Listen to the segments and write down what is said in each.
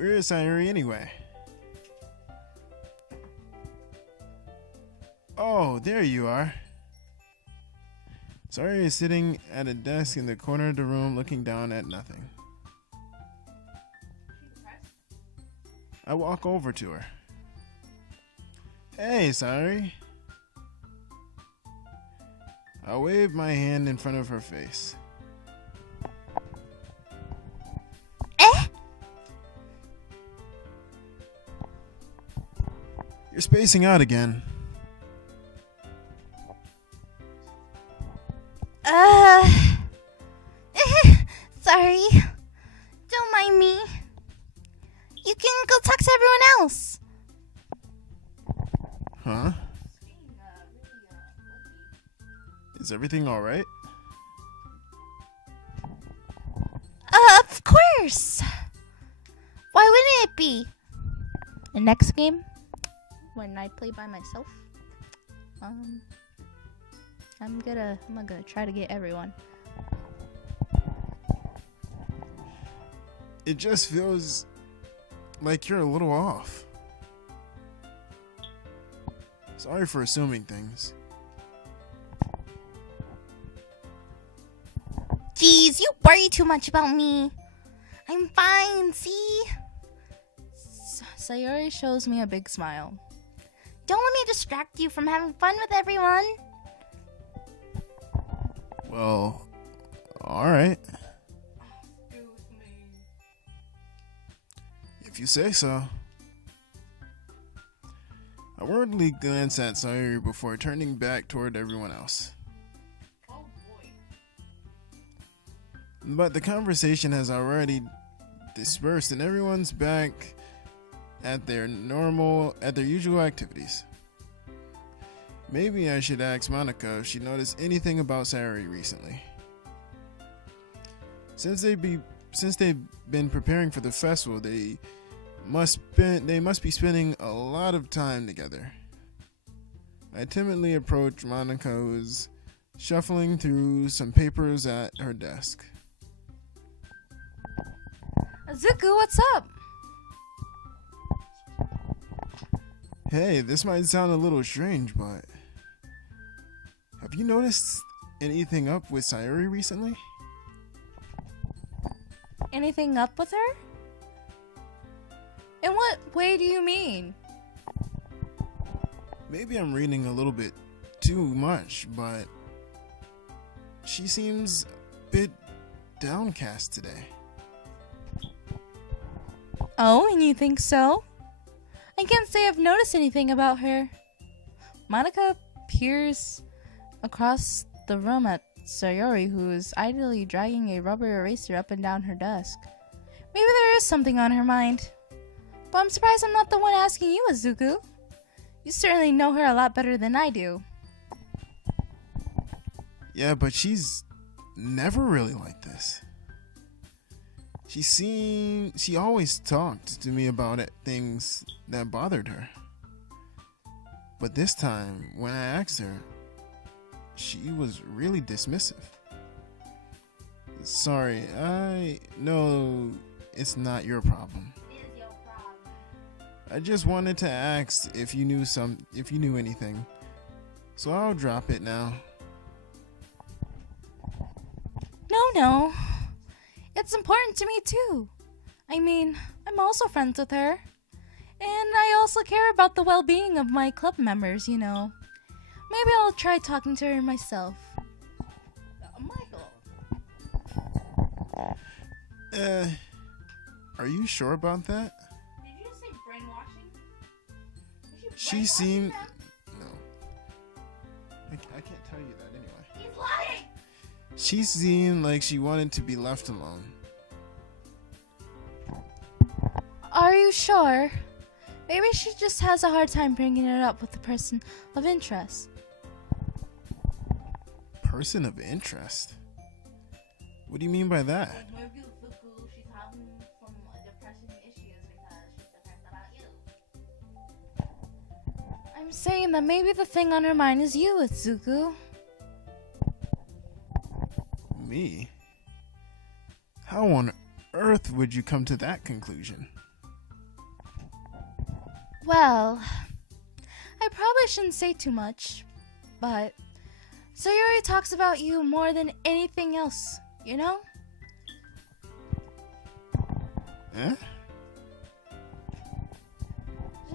Where is Sayuri anyway? Oh, there you are. Sayuri is sitting at a desk in the corner of the room looking down at nothing. I walk over to her. Hey, Sayuri. I wave my hand in front of her face. You're spacing out again. Sorry. Don't mind me. You can go talk to everyone else. Huh? Is everything alright? Of course. Why wouldn't it be? The next game, when I play by myself, I'm gonna try to get everyone. It just feels like you're a little off. Sorry for assuming things. Jeez, you worry too much about me. I'm fine, see? Sayuri shows me a big smile. Don't let me distract you from having fun with everyone. Well, alright. If you say so. I worriedly glance at Sayuri before turning back toward everyone else. Oh boy. But the conversation has already dispersed and everyone's back at their usual activities. Maybe I should ask Monica if she noticed anything about Sayuri recently. Since they've been preparing for the festival, they must be spending a lot of time together. I timidly approach Monica, who's shuffling through some papers at her desk. Zuku, what's up? Hey, this might sound a little strange, but have you noticed anything up with Sayuri recently? Anything up with her? In what way do you mean? Maybe I'm reading a little bit too much, but she seems a bit downcast today. Oh, and you think so? I can't say I've noticed anything about her. Monica peers across the room at Sayuri, who is idly dragging a rubber eraser up and down her desk. Maybe there is something on her mind. But I'm surprised I'm not the one asking you, Izuku. You certainly know her a lot better than I do. Yeah, but she's never really like this. She always talked to me about things that bothered her. But this time, when I asked her, she was really dismissive. Sorry, I know it's not your problem. It is your problem. I just wanted to ask if you knew anything. So I'll drop it now. No. It's important to me too. I mean, I'm also friends with her. And I also care about the well-being of my club members, you know. Maybe I'll try talking to her myself. Michael. Are you sure about that? Did you just say brainwashing? She seemed... No. I can't tell you that anyway. He's lying! She seemed like she wanted to be left alone. Are you sure? Maybe she just has a hard time bringing it up with the person of interest. Person of interest? What do you mean by that? Maybe Zuku, she's having some depression issues because she's depressed about you. I'm saying that maybe the thing on her mind is you, Izuku. Me? How on earth would you come to that conclusion? Well, I probably shouldn't say too much, but Sayori talks about you more than anything else, you know? Eh?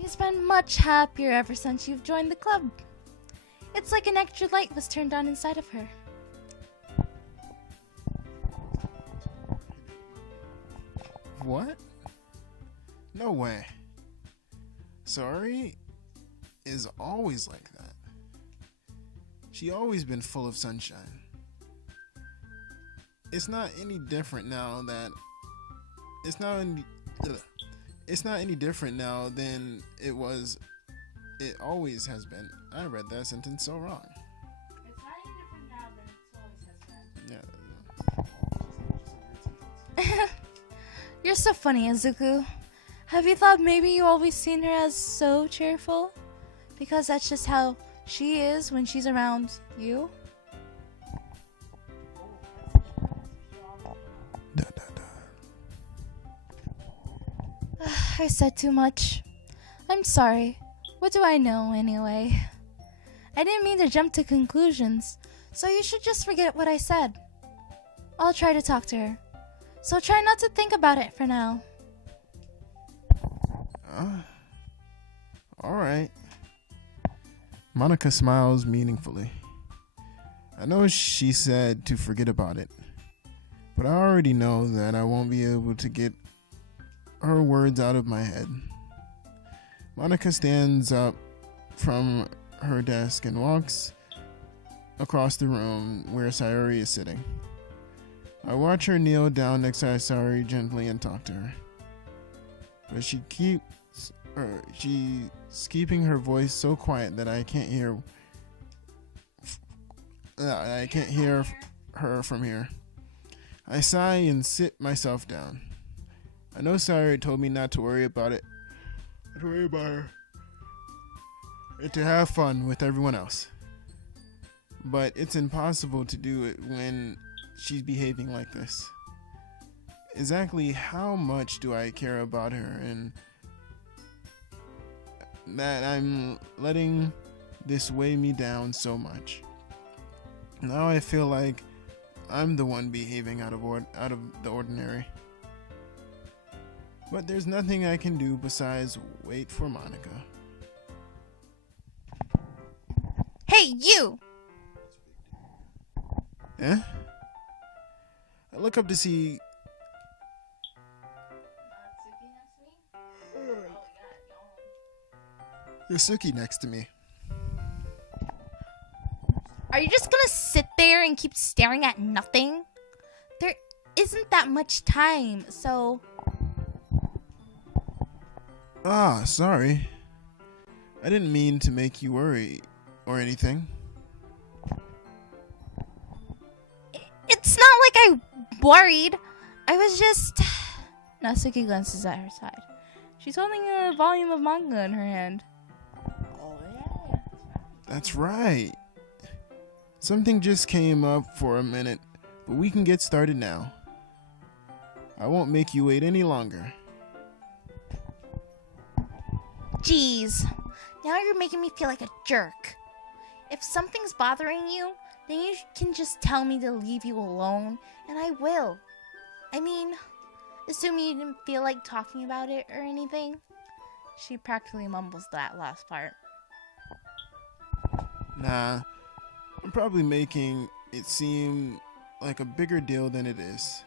She's been much happier ever since you've joined the club. It's like an extra light was turned on inside of her. What? No way. Sorry is always like that. She always been full of sunshine. It's not any different now that it's not any different now than it always has been. I read that sentence so wrong. It's not any different now than it always has been. Yeah. You're so funny, Izuku. Have you thought maybe you always seen her as so cheerful? Because that's just how she is when she's around you? I said too much. I'm sorry. What do I know anyway? I didn't mean to jump to conclusions, so you should just forget what I said. I'll try to talk to her. So try not to think about it for now. Alright. Monica smiles meaningfully. I know she said to forget about it, but I already know that I won't be able to get her words out of my head. Monica stands up from her desk and walks across the room where Sayori is sitting. I watch her kneel down next to Sayori gently and talk to her. But she's keeping her voice so quiet that I can't hear her from here. I sigh and sit myself down. I know Sayori told me not to worry about it. Not to worry about her. And to have fun with everyone else. But it's impossible to do it when she's behaving like this. Exactly how much do I care about her and that I'm letting this weigh me down so much? Now I feel like I'm the one behaving out of the ordinary. But there's nothing I can do besides wait for Monica. Hey, you! Eh? I look up to see Yasuki next to me. Are you just gonna sit there and keep staring at nothing? There isn't that much time, so... Sorry. I didn't mean to make you worry or anything. It's not like I worried. I was just... Natsuki glances at her side. She's holding a volume of manga in her hand. Oh, yeah. That's right. Something just came up for a minute, but we can get started now. I won't make you wait any longer. Jeez. Now you're making me feel like a jerk. If something's bothering you, then you can just tell me to leave you alone, and I will. I mean, assuming you didn't feel like talking about it or anything. She practically mumbles that last part. Nah, I'm probably making it seem like a bigger deal than it is.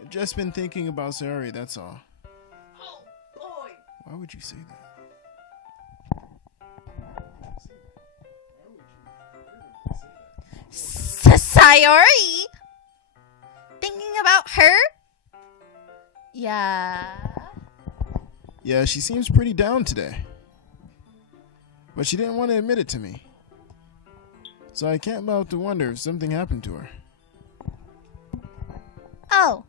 I've just been thinking about Sayori, that's all. Oh, boy. Why would you say that? Sayori? Thinking about her? Yeah. Yeah, she seems pretty down today. But she didn't want to admit it to me. So I can't help to wonder if something happened to her. Oh.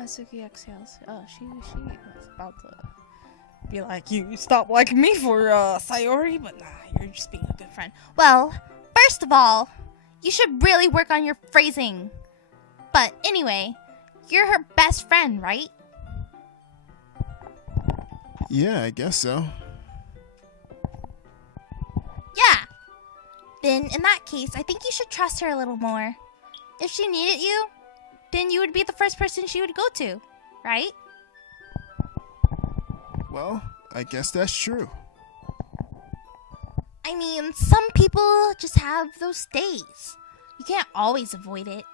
Asuki exhales. Oh, she was about to be like, you stop liking me for Sayori, but nah, you're just being a good friend. Well, first of all, you should really work on your phrasing. But anyway, you're her best friend, right? Yeah, I guess so. Yeah. Then in that case, I think you should trust her a little more. If she needed you, then you would be the first person she would go to, right? Well, I guess that's true. I mean, some people just have those days. You can't always avoid it.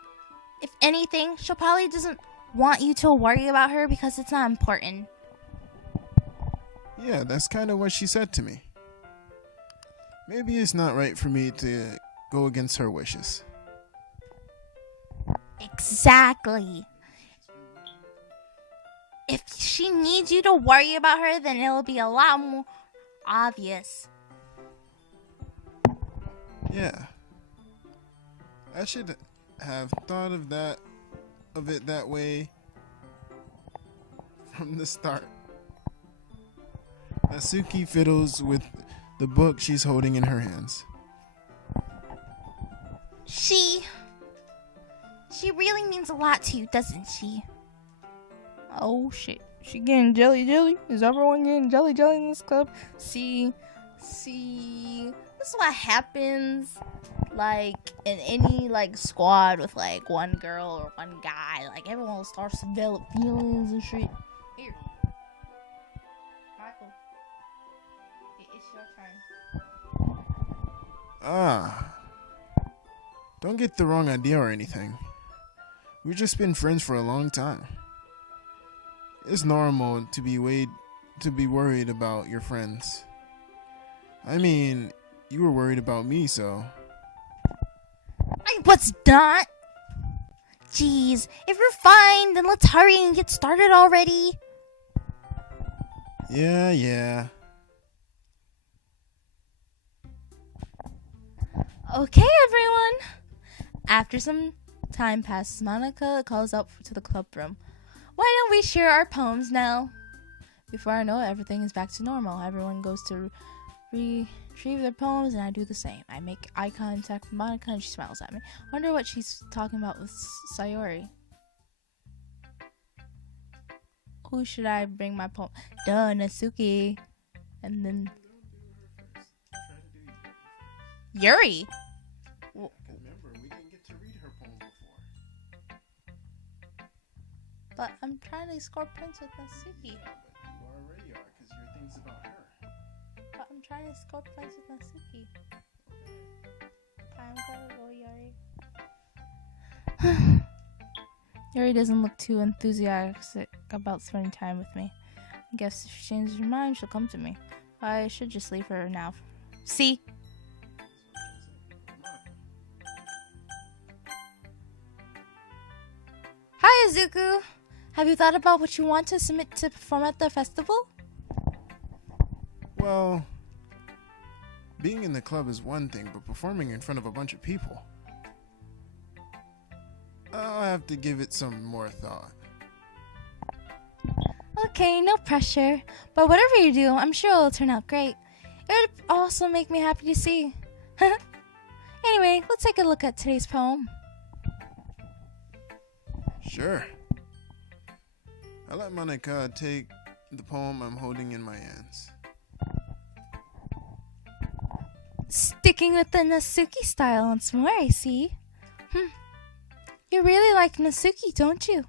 If anything, she'll probably doesn't want you to worry about her because it's not important. Yeah, that's kind of what she said to me. Maybe it's not right for me to go against her wishes. Exactly. If she needs you to worry about her, then it'll be a lot more obvious. Yeah. I should have thought of it that way from the start. Natsuki fiddles with the book she's holding in her hands. She really means a lot to you, doesn't she? Oh shit. She getting jelly? Is everyone getting jelly in this club? See, this is what happens like in any like squad with like one girl or one guy. Like everyone starts to develop feelings and shit. Here. Michael. It's your turn. Don't get the wrong idea or anything. We've just been friends for a long time. It's normal to be worried about your friends. I mean, you were worried about me, so. I was not. Jeez, if you're fine, then let's hurry and get started already. Yeah. Okay, everyone. After some time passes, Monica calls up to the club room. Why don't we share our poems now? Before I know it, everything is back to normal. Everyone goes to retrieve their poems, and I do the same. I make eye contact with Monica, and she smiles at me. Wonder what she's talking about with Sayori. Who should I bring my poem? Duh, Natsuki. And then Yuri. Remember, we didn't get to read her poem before. But I'm trying to score points with Natsuki. But you already are, because your thing's about her. But I'm trying to score points with Natsuki. I'm gonna go Yuri. Yuri doesn't look too enthusiastic about spending time with me. I guess if she changes her mind, she'll come to me. I should just leave her now. See? Hi, Izuku. Have you thought about what you want to submit to perform at the festival? Well, being in the club is one thing, but performing in front of a bunch of people, I'll have to give it some more thought. Okay, no pressure. But whatever you do, I'm sure it'll turn out great. It would also make me happy to see. Anyway, let's take a look at today's poem. Sure. I let Monica take the poem I'm holding in my hands. Sticking with the Natsuki style once more, I see. You really like Natsuki, don't you?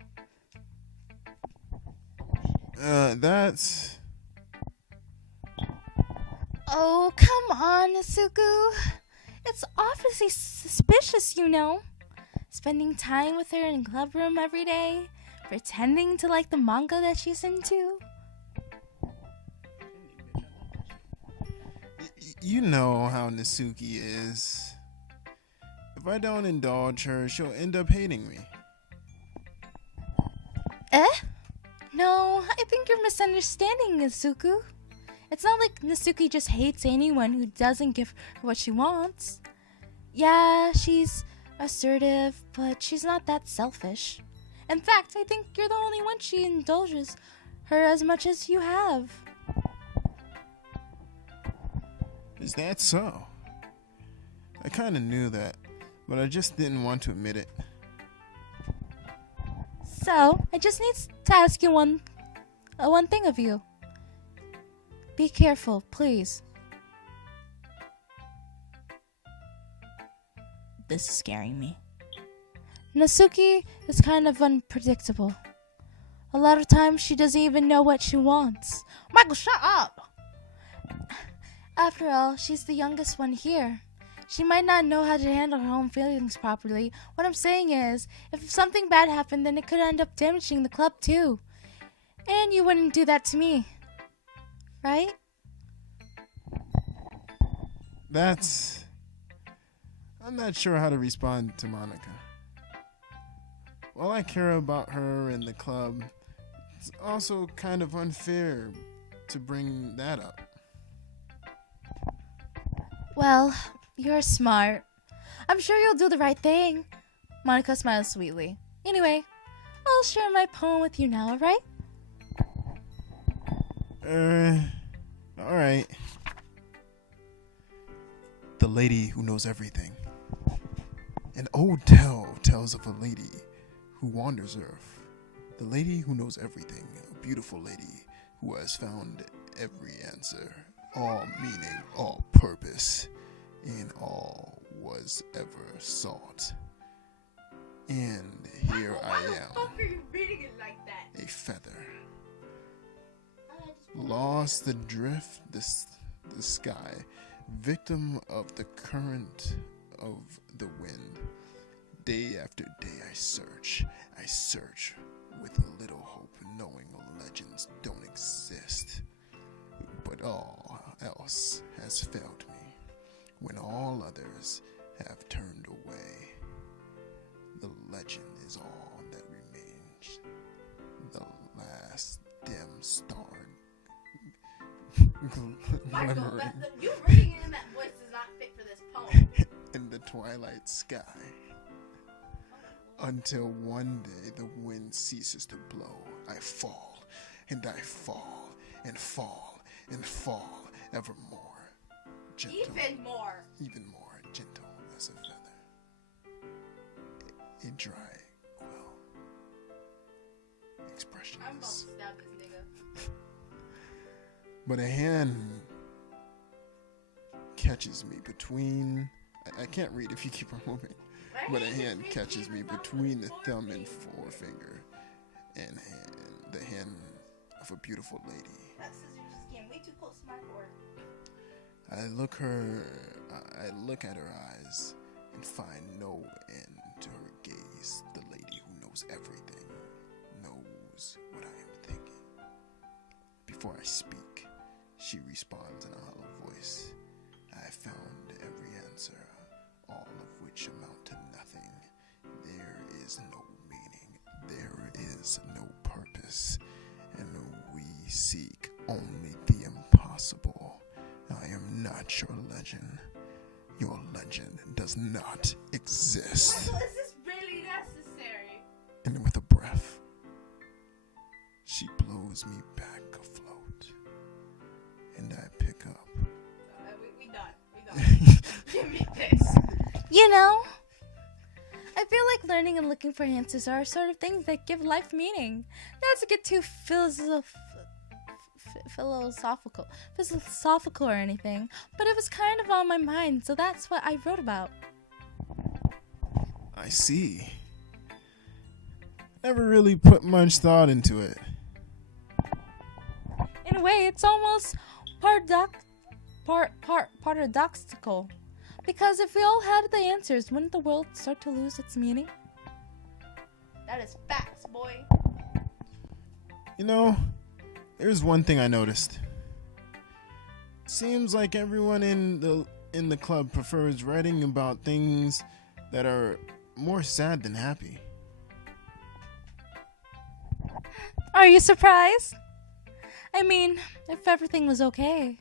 That's... Oh, come on, Natsuku. It's obviously suspicious, you know. Spending time with her in the club room every day, pretending to like the manga that she's into. You know how Natsuki is. If I don't indulge her, she'll end up hating me. No, I think you're misunderstanding Natsuku. It's not like Natsuki just hates anyone who doesn't give her what she wants. Yeah, she's assertive, but she's not that selfish. In fact, I think you're the only one she indulges her as much as you have. Is that so? I kinda knew that, but I just didn't want to admit it. So, I just need to ask you one thing of you. Be careful, please. This is scaring me. Natsuki is kind of unpredictable. A lot of times she doesn't even know what she wants. Michael, shut up! After all, she's the youngest one here. She might not know how to handle her own feelings properly. What I'm saying is, if something bad happened, then it could end up damaging the club too. And you wouldn't do that to me. Right? I'm not sure how to respond to Monica. While I care about her and the club, it's also kind of unfair to bring that up. Well, you're smart. I'm sure you'll do the right thing. Monica smiles sweetly. Anyway, I'll share my poem with you now, alright? Alright. The Lady Who Knows Everything. An old tale tells of a lady who wanders Earth. The lady who knows everything, a beautiful lady who has found every answer, all meaning, all purpose, in all was ever sought. And here I am, Why the fuck are you reading it like that? a feather, lost adrift the sky, victim of the current of the wind. Day after day I search with little hope, knowing legends don't exist. But all else has failed me, when all others have turned away. The legend is all that remains, the last dim star Michael, glimmering you reading it in that voice is not fit for this poem. in the twilight sky. Until one day the wind ceases to blow, I fall, and I fall, and fall, and fall, evermore. Gentle, Even more gentle as a feather. A dry quill. I'm about to Expressionless. stab this nigga. But a hand catches me between... I can't read if you keep on moving. But a hand catches me between the thumb and forefinger, and the hand of a beautiful lady. That scissor just came way too close to my board. I look at her eyes and find no end to her gaze. The lady who knows everything knows what I am thinking. Before I speak, she responds in a hollow voice. I found every answer, all of which amount to nothing. There is no meaning, there is no purpose, and we seek only the impossible. I am not your legend. Your legend does not exist. Michael, is this really necessary? And with a breath, she blows me back afloat, and I pick up. We done. Give me this. You know, I feel like learning and looking for answers are sort of things that give life meaning. Not to get too philosophical or anything, but it was kind of on my mind, so that's what I wrote about. I see. Never really put much thought into it. In a way, it's almost paradoxical. Because if we all had the answers, wouldn't the world start to lose its meaning? That is facts, boy. You know, there's one thing I noticed. Seems like everyone in the club prefers writing about things that are more sad than happy. Are you surprised? I mean, if everything was okay,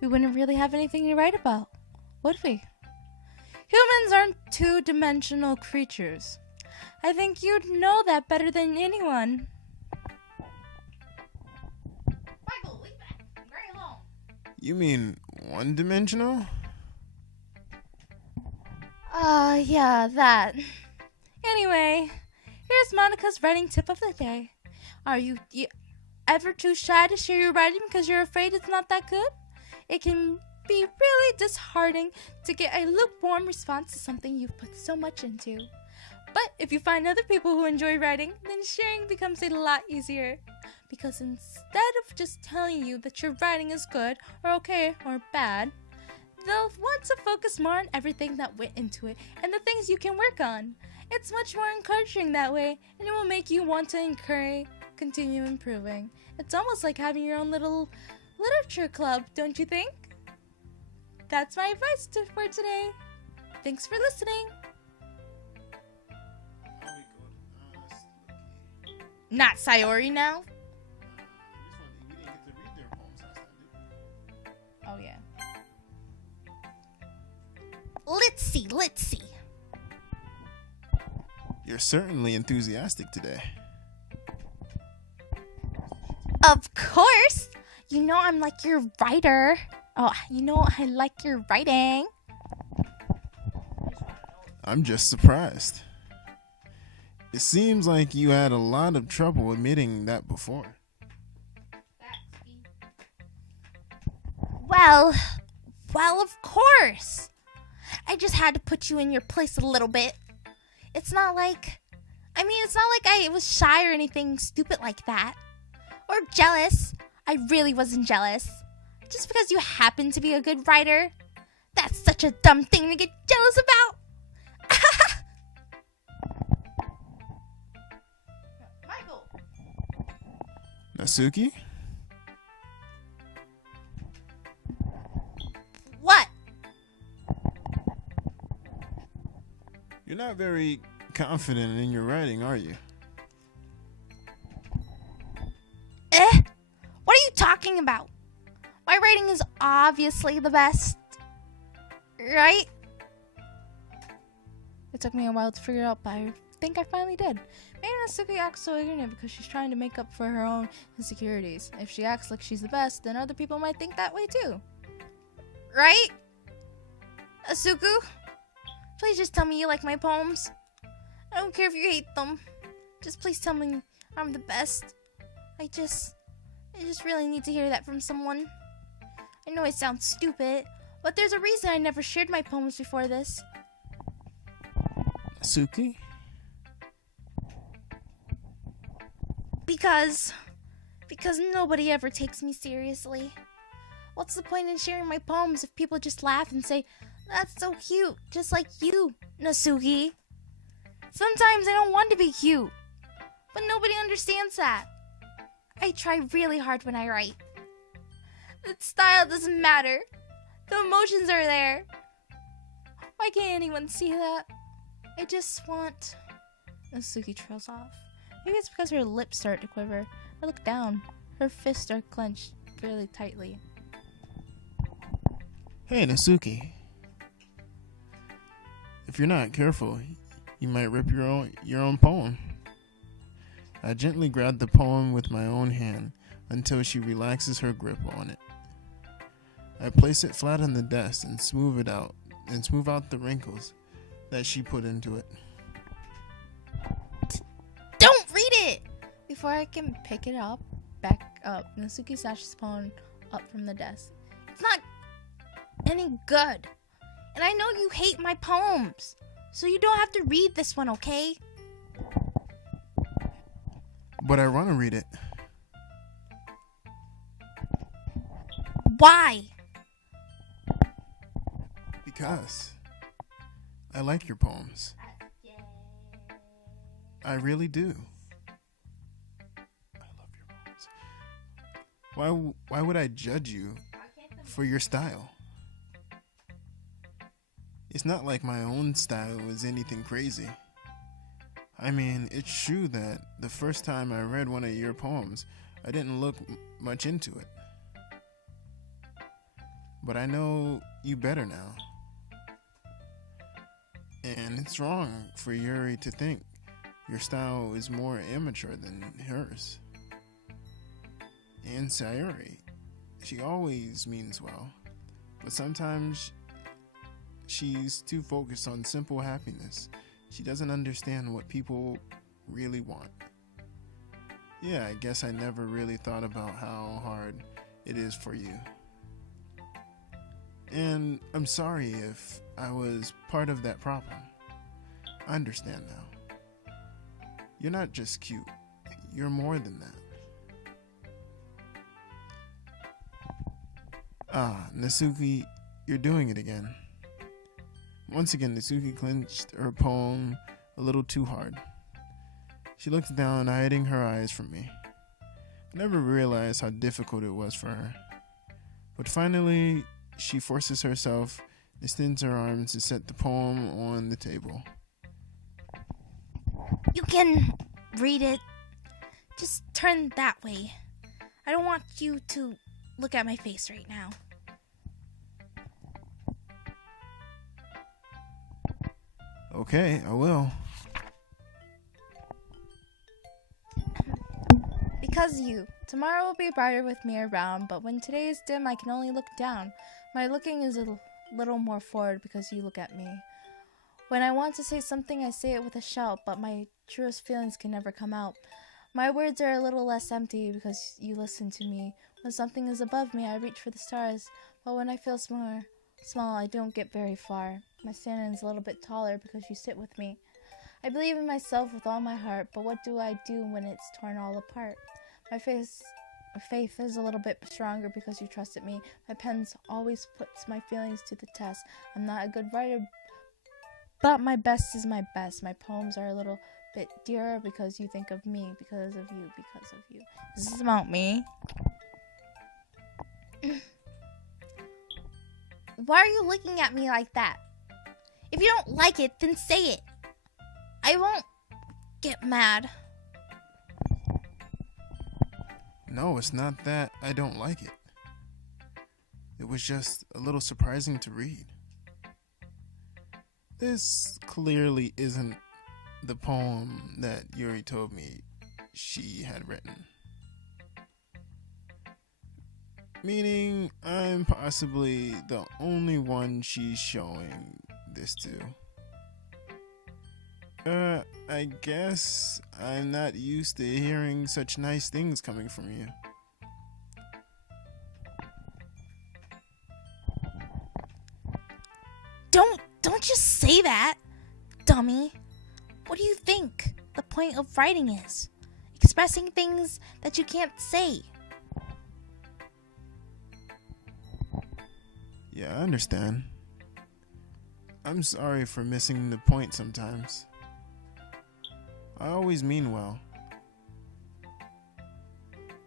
we wouldn't really have anything to write about, would we? Humans aren't two-dimensional creatures. I think you'd know that better than anyone. Michael, leave that very alone. You mean one-dimensional? Yeah, that. Anyway, here's Monica's writing tip of the day. ever too shy to share your writing because you're afraid it's not that good? It can be really disheartening to get a lukewarm response to something you've put so much into. But if you find other people who enjoy writing, then sharing becomes a lot easier. Because instead of just telling you that your writing is good, or okay, or bad, they'll want to focus more on everything that went into it and the things you can work on. It's much more encouraging that way, and it will make you want to continue improving. It's almost like having your own little literature club, don't you think? That's my advice for today. Thanks for listening. Not Sayori now? We didn't get to read their poems last time, Oh yeah. Let's see. You're certainly enthusiastic today. Of course! You know I'm like your writer. Oh, you know I like your writing. I'm just surprised. It seems like you had a lot of trouble admitting that before. Well, of course. I just had to put you in your place a little bit. It's not like I was shy or anything stupid like that. Or jealous. I really wasn't jealous. Just because you happen to be a good writer. That's such a dumb thing to get jealous about. Michael. Natsuki? What? You're not very confident in your writing, are you? What are you talking about? My writing is obviously the best. Right? It took me a while to figure out, but I think I finally did. Maybe Natsuki acts so ignorant because she's trying to make up for her own insecurities. If she acts like she's the best, then other people might think that way too. Right? Asuku? Please just tell me you like my poems. I don't care if you hate them. Just please tell me I'm the best. I just really need to hear that from someone. I know it sounds stupid, but there's a reason I never shared my poems before this. Natsuki? Because nobody ever takes me seriously. What's the point in sharing my poems if people just laugh and say, "That's so cute, just like you, Natsuki"? Sometimes I don't want to be cute, but nobody understands that. I try really hard when I write. The style doesn't matter. The emotions are there. Why can't anyone see that? I just want... Natsuki trails off. Maybe it's because her lips start to quiver. I look down. Her fists are clenched really tightly. Hey, Natsuki. If you're not careful, you might rip your own poem. I gently grab the poem with my own hand until she relaxes her grip on it. I place it flat on the desk and smooth out the wrinkles that she put into it. Don't read it! Before I can pick it back up, Natsuki snatches the poem up from the desk. It's not any good. And I know you hate my poems. So you don't have to read this one, okay? But I want to read it. Why? Because I like your poems. I really do. I love your poems. Why would I judge you for your style? It's not like my own style is anything crazy. I mean, it's true that the first time I read one of your poems, I didn't look much into it. But I know you better now. And it's wrong for Yuri to think your style is more immature than hers. And Sayori, she always means well, but sometimes she's too focused on simple happiness. She doesn't understand what people really want. Yeah, I guess I never really thought about how hard it is for you. And I'm sorry if I was part of that problem. I understand now. You're not just cute. You're more than that. Ah, Natsuki, you're doing it again. Once again, Natsuki clenched her palm a little too hard. She looked down, hiding her eyes from me. I never realized how difficult it was for her. But finally, she forces herself, extends her arms to set the poem on the table. You can read it. Just turn that way. I don't want you to look at my face right now. Okay, I will. Because you. Tomorrow will be brighter with me around, but when today is dim, I can only look down. My looking is a little more forward because you look at me. When I want to say something, I say it with a shout, but my truest feelings can never come out. My words are a little less empty because you listen to me. When something is above me, I reach for the stars, but when I feel small, I don't get very far. My standing is a little bit taller because you sit with me. I believe in myself with all my heart, but what do I do when it's torn all apart? My faith is a little bit stronger because you trusted me. My pen always puts my feelings to the test. I'm not a good writer, but my best is my best. My poems are a little bit dearer because you think of me, because of you, because of you. This is about me. Why are you looking at me like that? If you don't like it, then say it. I won't get mad. No, it's not that I don't like it. It was just a little surprising to read. This clearly isn't the poem that Yuri told me she had written. Meaning, I'm possibly the only one she's showing this to. I guess I'm not used to hearing such nice things coming from you. Don't just say that, dummy. What do you think the point of writing is? Expressing things that you can't say. Yeah, I understand. I'm sorry for missing the point sometimes. I always mean well.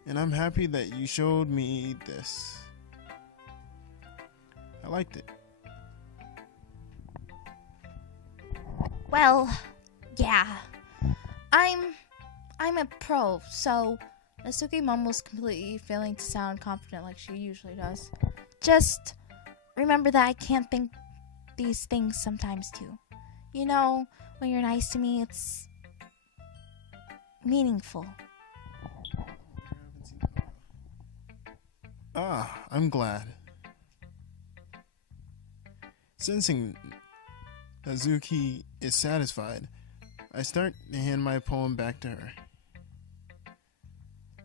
And I'm happy that you showed me this. I liked it. Well, yeah. I'm a pro, so Natsuki mumbles, completely failing to sound confident like she usually does. Just remember that I can't think these things sometimes too. You know, when you're nice to me, it's meaningful. Ah, I'm glad. Sensing Natsuki is satisfied, I start to hand my poem back to her.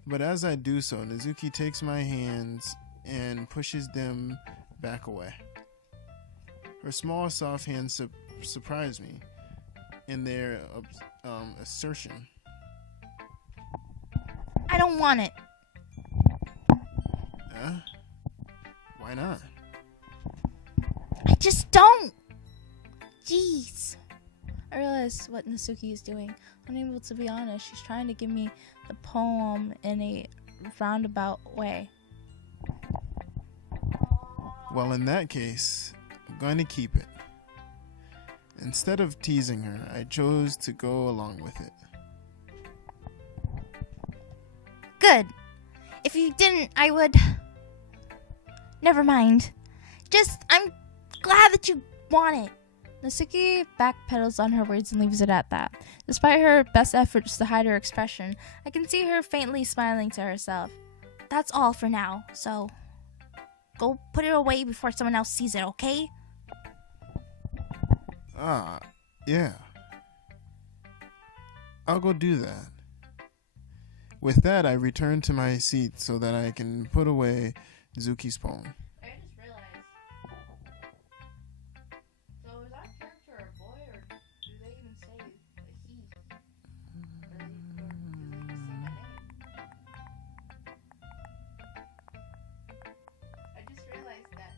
But as I do so, Natsuki takes my hands and pushes them back away. Her small, soft hands surprise me in their assertion. I don't want it. Huh? Why not? I just don't. Jeez. I realize what Natsuki is doing. Unable to be honest, she's trying to give me the poem in a roundabout way. Well, in that case, I'm going to keep it. Instead of teasing her, I chose to go along with it. Good. If you didn't, I would... Never mind. I'm glad that you want it. Natsuki backpedals on her words and leaves it at that. Despite her best efforts to hide her expression, I can see her faintly smiling to herself. That's all for now, so go put it away before someone else sees it, okay? Ah, yeah. I'll go do that. With that, I return to my seat so that I can put away Zuki's poem. I just realized. So is that character a boy, or do they even say a he? Or do they just say that name? I just realized that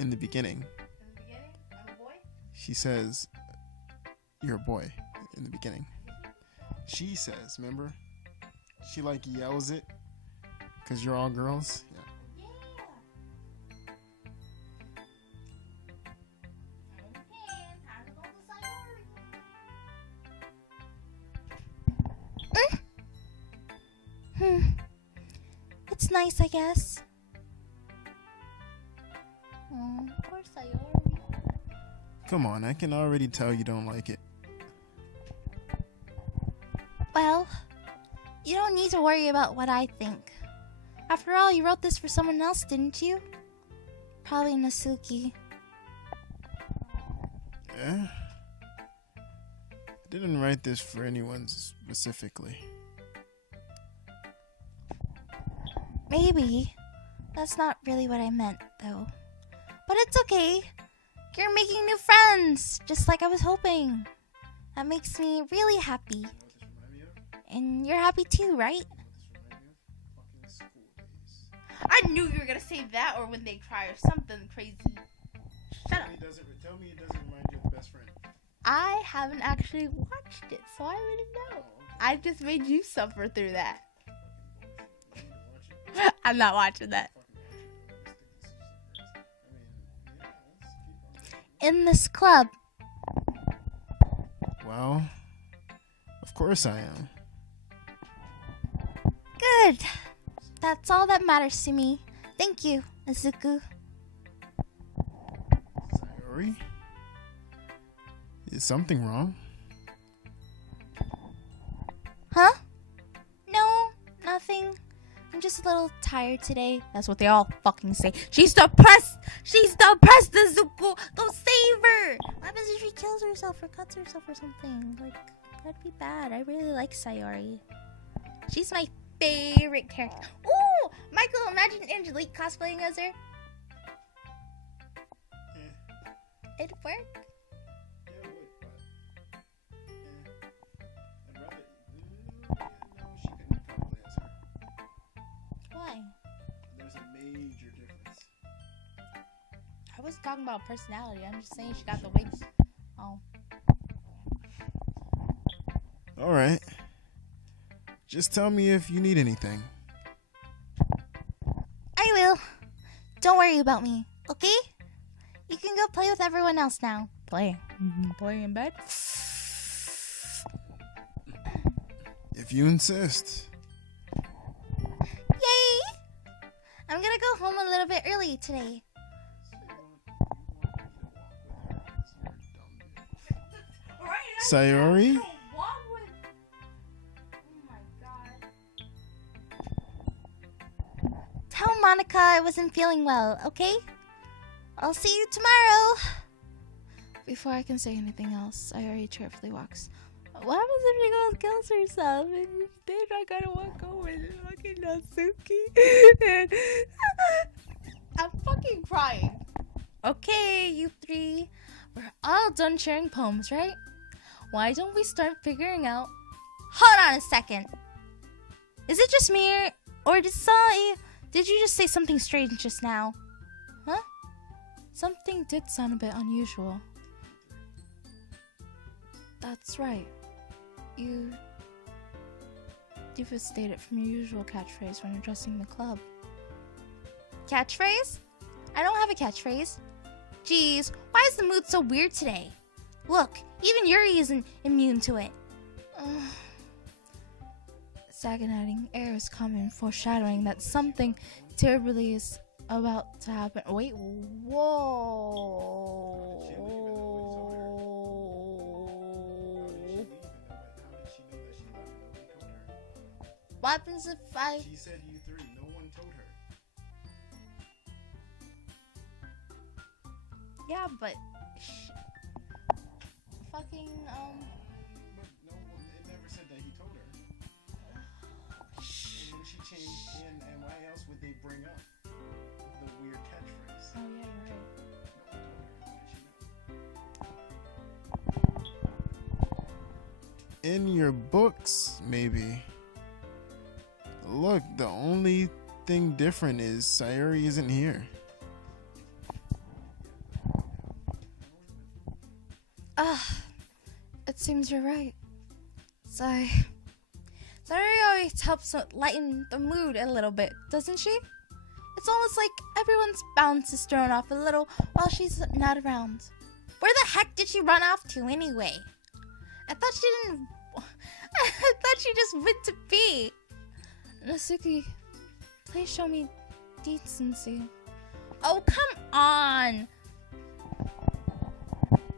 In the beginning, in the beginning, I'm a boy. she says, "You're a boy." In the beginning, she says, "Remember?" She like yells it, "'Cause you're all girls." Yeah. It's nice, I guess. Poor Sayori. Come on, I can already tell you don't like it. Well, you don't need to worry about what I think. After all, you wrote this for someone else, didn't you? Probably Nasuki. Yeah? I didn't write this for anyone specifically. Maybe. That's not really what I meant, though. But it's okay. You're making new friends, just like I was hoping. That makes me really happy. And you're happy too, right? I knew you were gonna say that, or when they cry, or something crazy. Shut up. Tell me it doesn't remind you of the best friend. I haven't actually watched it, so I wouldn't know. I just made you suffer through that. I'm not watching that. In this club. Well, of course I am. Good. That's all that matters to me. Thank you, Izuku. Sayori? Is something wrong? Huh? No, nothing. I'm just a little tired today. That's what they all fucking say. She's depressed! She's depressed, Izuku! Go save her! What happens if she kills herself or cuts herself or something? Like, that'd be bad. I really like Sayori. She's my favorite character. Ooh! Michael, imagine Angelique cosplaying as her. It'd work. Yeah, it would, but I'd rather. No, she couldn't probably as her. Why? There's a major difference. I wasn't talking about personality. I'm just saying she got the wig. Oh. All right. Just tell me if you need anything. I will. Don't worry about me, okay? You can go play with everyone else now. Play? Play in bed? If you insist. Yay! I'm gonna go home a little bit early today. Sayori? Tell Monica I wasn't feeling well, okay? I'll see you tomorrow. Before I can say anything else, Sayori cheerfully walks. What happens if she goes kills herself and then I gotta walk home with fucking Natsuki? I'm fucking crying. Okay, you three. We're all done sharing poems, right? Why don't we start figuring out... Hold on a second. Is it just me or did you just say something strange just now? Huh? Something did sound a bit unusual. That's right. You devastated from your usual catchphrase when addressing the club. Catchphrase? I don't have a catchphrase. Jeez, why is the mood so weird today? Look, even Yuri isn't immune to it. Stagnating air is common, foreshadowing that something terribly is about to happen. Wait, whoa. What happens if I... She said you three. No one told her. Yeah, but... Fucking, But no one, it never said that he told her. in your books, maybe. Look, the only thing different is Sayuri isn't here. It seems you're right. Sayuri always helps lighten the mood a little bit, doesn't she? It's almost like everyone's balance is thrown off a little while she's not around. Where the heck did she run off to anyway? I thought she didn't... I thought she just went to pee. Natsuki, please show me decency. Oh, come on!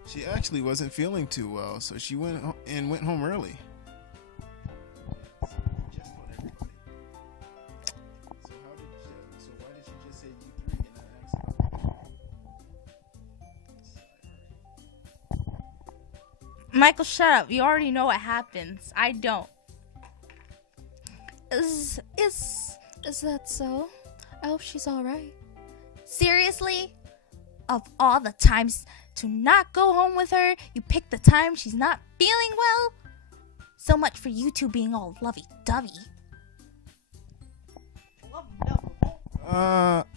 She actually wasn't feeling too well, so she went home early. So why did she just say you three and not ask? Michael, shut up. You already know what happens. I don't. Is that so? I hope she's alright. Seriously? Of all the times to not go home with her, you pick the time she's not feeling well? So much for you two being all lovey-dovey.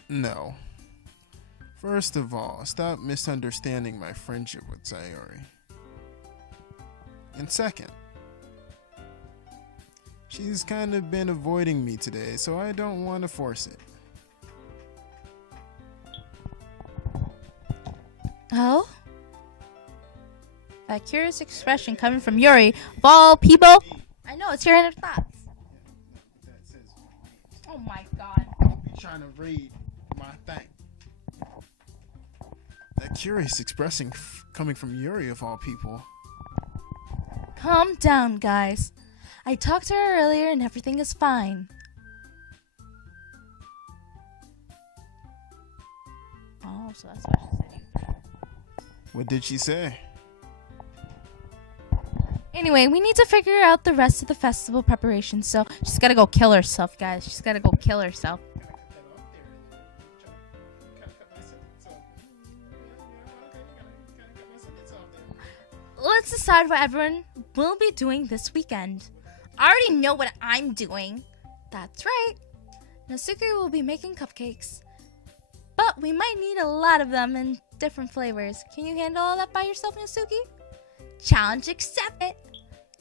No. First of all, stop misunderstanding my friendship with Sayuri. And second, she's kind of been avoiding me today, so I don't want to force it. Oh? That curious expression coming from Yuri, of all people. I know, it's your inner thoughts. Oh my god. Be trying to read my thing. That curious expression coming from Yuri, of all people. Calm down, guys. I talked to her earlier and everything is fine. Oh, so that's what she said. What did she say? Anyway, we need to figure out the rest of the festival preparations, so she's gotta go kill herself, guys. She's gotta go kill herself. Let's decide what everyone will be doing this weekend. I already know what I'm doing. That's right. Natsuki will be making cupcakes. But we might need a lot of them in different flavors. Can you handle all that by yourself, Natsuki? Challenge accepted.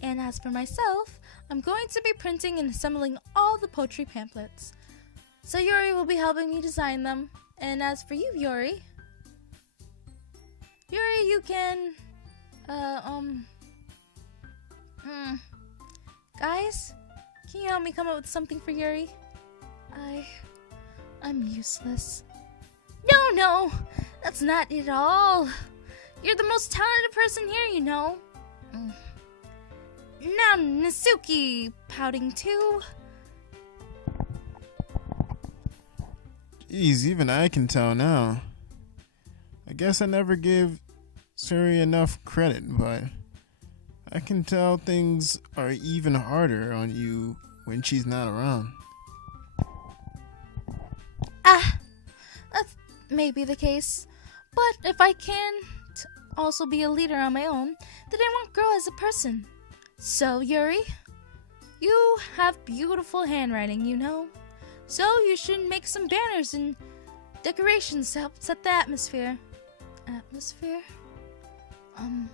And as for myself, I'm going to be printing and assembling all the poetry pamphlets. So Yuri will be helping me design them. And as for you, Yuri, you can... Guys, can you help me come up with something for Yuri? I'm useless. No, that's not it at all. You're the most talented person here, you know. Now, Natsuki, pouting too. Jeez, even I can tell now. I guess I never gave Suri enough credit, but I can tell things are even harder on you when she's not around. That may be the case. But if I can't also be a leader on my own, then I won't grow as a person. So, Yuri, you have beautiful handwriting, you know. So you should make some banners and decorations to help set the atmosphere. Atmosphere?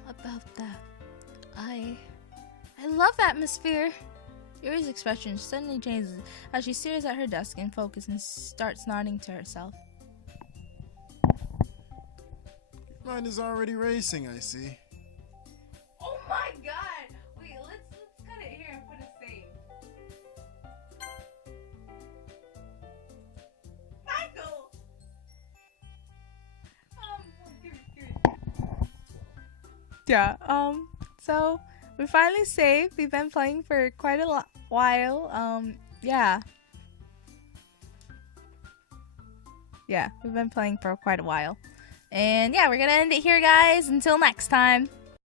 About that. I love atmosphere. Yuri's expression suddenly changes as she stares at her desk and focuses and starts nodding to herself. Mine is already racing, I see. Oh my god! Wait, let's cut it here and put a save. Michael! Yeah, so we finally saved. We've been playing for quite a while. Yeah. Yeah, we've been playing for quite a while. And yeah, we're gonna end it here, guys. Until next time.